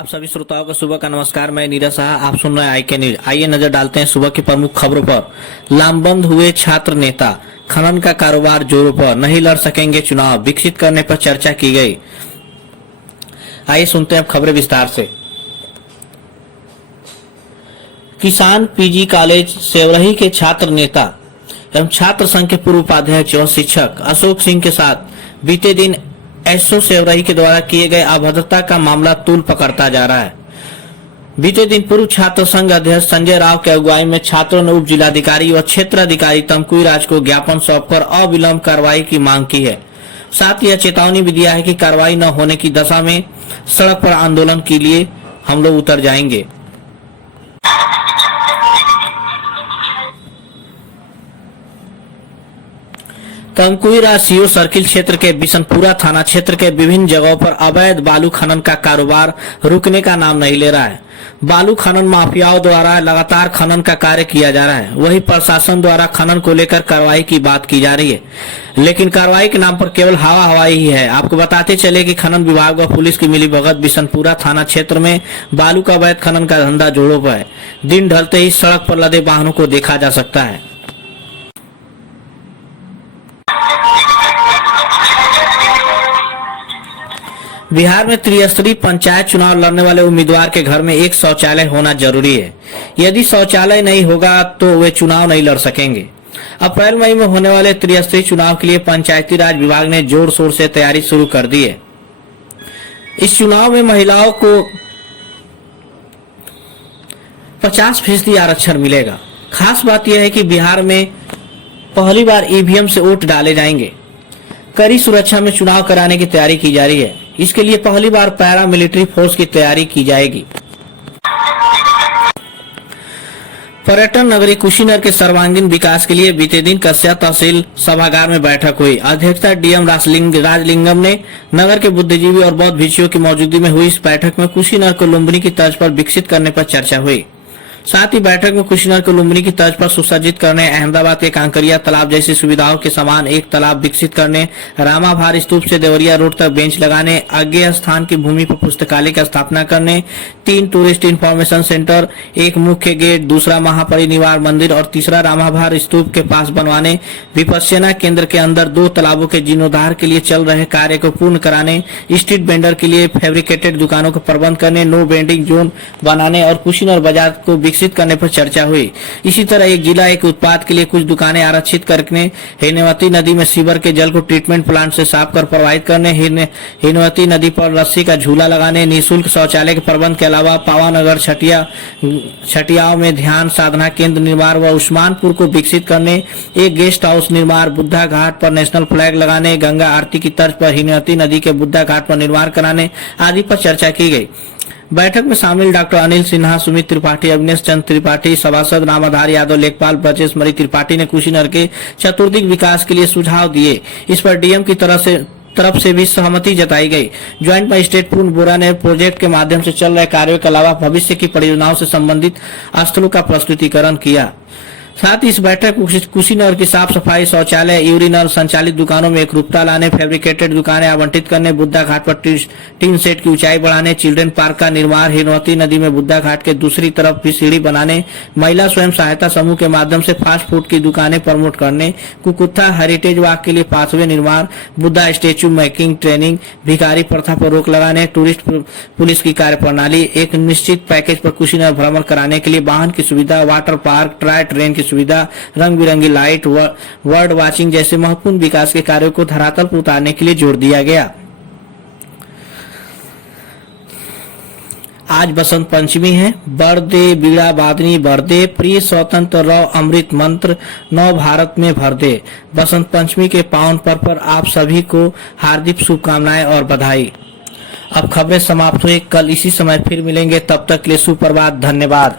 आप सभी श्रोताओं को सुबह का नमस्कार। मैं नीरज शाह, आप सुन रहे हैं IK न्यूज। आइए नजर डालते हैं सुबह की प्रमुख खबरों पर। लामबंद हुए छात्र नेता, खनन का कारोबार जोरों पर, नहीं लड़ सकेंगे चुनाव, विकसित करने पर चर्चा की गई। आइए सुनते हैं अब खबरें विस्तार से। किसान PG कॉलेज सेवरही के छात्र नेता एवं छात्र संघ के पूर्व उपाध्यक्ष एवं शिक्षक अशोक सिंह के साथ बीते दिन एसओ सेवरही के द्वारा किए गए अभद्रता का मामला तूल पकड़ता जा रहा है। बीते दिन पूर्व छात्र संघ अध्यक्ष संजय राव के अगुवाई में छात्रों ने उप जिलाधिकारी व क्षेत्राधिकारी तमकुई राज को ज्ञापन सौंपकर अविलंब कार्रवाई की मांग की है। साथ ही यह चेतावनी भी दिया है कि कार्रवाई न होने की दशा में सड़क पर आंदोलन के लिए हम लोग उतर जाएंगे। तमकुई राज सीओ सर्किल क्षेत्र के बिशनपुरा थाना क्षेत्र के विभिन्न जगहों पर अवैध बालू खनन का कारोबार रुकने का नाम नहीं ले रहा है। बालू खनन माफियाओं द्वारा लगातार खनन का कार्य किया जा रहा है। वहीं प्रशासन द्वारा खनन को लेकर कार्रवाई की बात की जा रही है, लेकिन कार्रवाई के नाम पर केवल हवा हवाई ही है। आपको बताते चले कि खनन विभाग व पुलिस की मिलीभगत बिशनपुरा थाना क्षेत्र में बालू का अवैध खनन का धंधा जोरों पर है। दिन ढलते ही सड़क पर लदे वाहनों को देखा जा सकता है। बिहार में त्रिस्तरीय पंचायत चुनाव लड़ने वाले उम्मीदवार के घर में एक शौचालय होना जरूरी है। यदि शौचालय नहीं होगा तो वे चुनाव नहीं लड़ सकेंगे। अप्रैल मई में होने वाले त्रिस्तरीय चुनाव के लिए पंचायती राज विभाग ने जोर शोर से तैयारी शुरू कर दी है। इस चुनाव में महिलाओं को 50% आरक्षण मिलेगा। खास बात यह है कि बिहार में पहली बार EVM से वोट डाले जाएंगे। कड़ी सुरक्षा में चुनाव कराने की तैयारी की जा रही है। इसके लिए पहली बार पैरा मिलिट्री फोर्स की तैयारी की जाएगी। पर्यटन नगरी कुशीनगर के सर्वांगीण विकास के लिए बीते दिन कस्या तहसील सभागार में बैठक हुई। अध्यक्षता DM राजलिंगम ने नगर के बुद्धिजीवी और बौद्ध भिक्षुओं की मौजूदगी में हुई। इस बैठक में कुशीनगर को लुम्बिनी की तर्ज पर विकसित करने पर चर्चा हुई। साथ ही बैठक में कुशीनगर को लुम्बिनी की तर्ज पर सुसज्जित करने, अहमदाबाद के कांकरिया तालाब जैसी सुविधाओं के समान एक तालाब विकसित करने, रामाभार स्तूप से देवरिया रोड तक बेंच लगाने, अज्ञेय स्थान की भूमि पर पुस्तकालय की स्थापना करने, 3 टूरिस्ट इंफॉर्मेशन सेंटर, एक मुख्य गेट, दूसरा महापरिनिवार मंदिर और तीसरा रामाभार स्तूप के पास बनवाने, विपश्यना केंद्र के अंदर 2 तालाबों के जीर्णोद्धार के लिए चल रहे कार्य को पूर्ण कराने, स्ट्रीट वेंडर के लिए फैब्रिकेटेड दुकानों का प्रबंध करने, नो वेंडिंग जोन बनाने और कुशीनगर बाजार को विकसित करने पर चर्चा हुई। इसी तरह एक जिला एक उत्पाद के लिए कुछ दुकानें आरक्षित करने, हेमवती नदी में सीवर के जल को ट्रीटमेंट प्लांट से साफ कर प्रवाहित करने, हेमवती नदी पर रस्सी का झूला लगाने, निःशुल्क शौचालय के प्रबंध के अलावा पावानगर छटियाओं में ध्यान साधना केंद्र निर्माण व उस्मानपुर को विकसित करने, एक गेस्ट हाउस निर्माण, बुद्धा घाट पर नेशनल फ्लैग लगाने, गंगा आरती की तर्ज पर हेमवती नदी के बुद्धा घाट पर निर्माण कराने आदि पर चर्चा की गई। बैठक में शामिल डॉक्टर अनिल सिन्हा, सुमित त्रिपाठी, अविनेश चंद्र त्रिपाठी, सभासद रामाधार यादव, लेखपाल ब्रजेश मरी त्रिपाठी ने कुशीनगर के चतुर्दिक विकास के लिए सुझाव दिए। इस पर DM की तरफ से भी सहमति जताई गई। ज्वाइंट मजिस्ट्रेट पूर्ण बोरा ने प्रोजेक्ट के माध्यम से चल रहे कार्यों के अलावा भविष्य की परियोजनाओं से संबंधित स्थलों का प्रस्तुतिकरण किया। साथ ही इस बैठक कुशीनगर की साफ सफाई, शौचालय, यूरिनल संचालित दुकानों में एकरूपता लाने, फैब्रिकेटेड दुकानें आवंटित करने, बुद्धा घाट पर टीन सेट की ऊंचाई बढ़ाने, चिल्ड्रन पार्क का निर्माण, हेमवती नदी में बुद्धा घाट के दूसरी तरफ भी सीढ़ी बनाने, महिला स्वयं सहायता समूह के माध्यम से फास्ट फूड की दुकानें प्रमोट करने, कुकुत्था हेरिटेज वॉक के लिए पाथवे निर्माण, बुद्धा स्टेचू मेकिंग ट्रेनिंग, भिखारी प्रथा पर रोक लगाने, टूरिस्ट पुलिस की कार्यप्रणाली, एक निश्चित पैकेज पर कुशीनगर भ्रमण कराने के लिए वाहन की सुविधा, वाटर पार्क, टॉय ट्रेन की सुविधा, रंग बिरंगी लाइट, वर्ड वॉचिंग जैसे महत्वपूर्ण विकास के कार्यों को धरातल पर उतारने के लिए जोर दिया गया। आज बसंत पंचमी है। बरदे बीड़ा बादनी बरदे, प्रिय स्वतंत्र रव अमृत मंत्र, नव भारत में भर दे। बसंत पंचमी के पावन पर्व पर आप सभी को हार्दिक शुभकामनाएं और बधाई। अब खबरें समाप्त हुई। कल इसी समय फिर मिलेंगे, तब तक के लिए सुप्रभात। धन्यवाद।